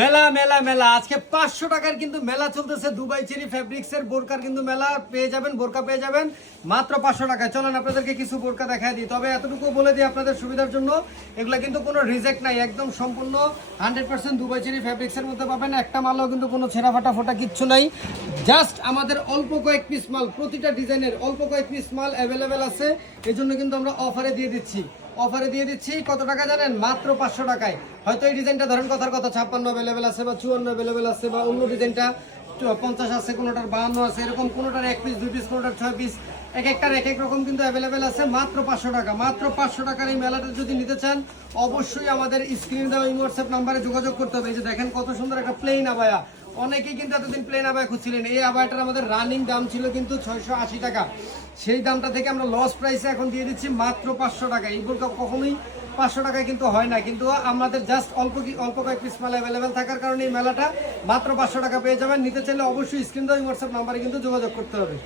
মেলা মেলা মেলা আজকে 500 টাকার কিন্তু মেলা চলতেছে। দুবাই চেরি ফেব্রিক্সের বোরকার কিন্তু মেলা পেয়ে যাবেন, বোরকা পেয়ে যাবেন মাত্র 500 টাকায়। চলেন আপনাদেরকে কিছু বোরকা দেখায় দিই। তবে এতটুকু বলে দিই আপনাদের সুবিধার জন্য, এগুলা কিন্তু কোনো রিজেক্ট নাই, একদম সম্পূর্ণ 100% দুবাই চেরি ফেব্রিক্সের মধ্যে পাবেন। একটা মালও কিন্তু কোনো ছেঁড়া ফাটা ফোটা কিচ্ছু নাই। জাস্ট আমাদের অল্প কয়েক পিস মাল, প্রতিটা ডিজাইনের অল্প কয়েক পিস মাল অ্যাভেলেবেল আছে। এই জন্য কিন্তু আমরা অফারে দিয়ে দিচ্ছি। কত টাকা জানেন? মাত্র 500 টাকায়। হয়তো এই ডিজাইনটা ধরেন কথার কথা 56 অ্যাভেলেবেল আছে, বা 54 অ্যাভেলেবেল আছে, বা অন্য ডিজাইনটা 50 আছে, কোনোটার 52 আছে, এরকম কোনোটার 1 পিস 2 পিস, কোনোটার 6 পিস, এক একটার এক এক রকম কিন্তু অ্যাভেলেবেল আছে। মাত্র 500 টাকা। মাত্র 500 টাকার এই মেলাটা যদি নিতে চান, অবশ্যই আমাদের স্ক্রিনে দেওয়া এই হোয়াটসঅ্যাপ নাম্বারে যোগাযোগ করতে হবে। এই যে দেখেন কত সুন্দর একটা প্লেন আবায়া। অনেকেই কিন্তু এতদিন প্লেন আবায়া খুঁজছিলেন। এই আবায়াটার আমাদের রানিং দাম ছিল কিন্তু 680 টাকা। সেই দামটা থেকে আমরা লস প্রাইসে এখন দিয়ে দিচ্ছি মাত্র 500 টাকা। এই বোরকা কখনোই 500 টাকায় কিন্তু হয় না, কিন্তু আমাদের জাস্ট অল্প কয়েক পিস মাল অ্যাভেলেবেল থাকার কারণে এই মেলাটা মাত্র 500 টাকা পেয়ে যাবেন। নিতে চাইলে অবশ্যই স্ক্রিন দেওয়া হোয়াটসঅ্যাপ নাম্বারে কিন্তু যোগাযোগ করতে হবে।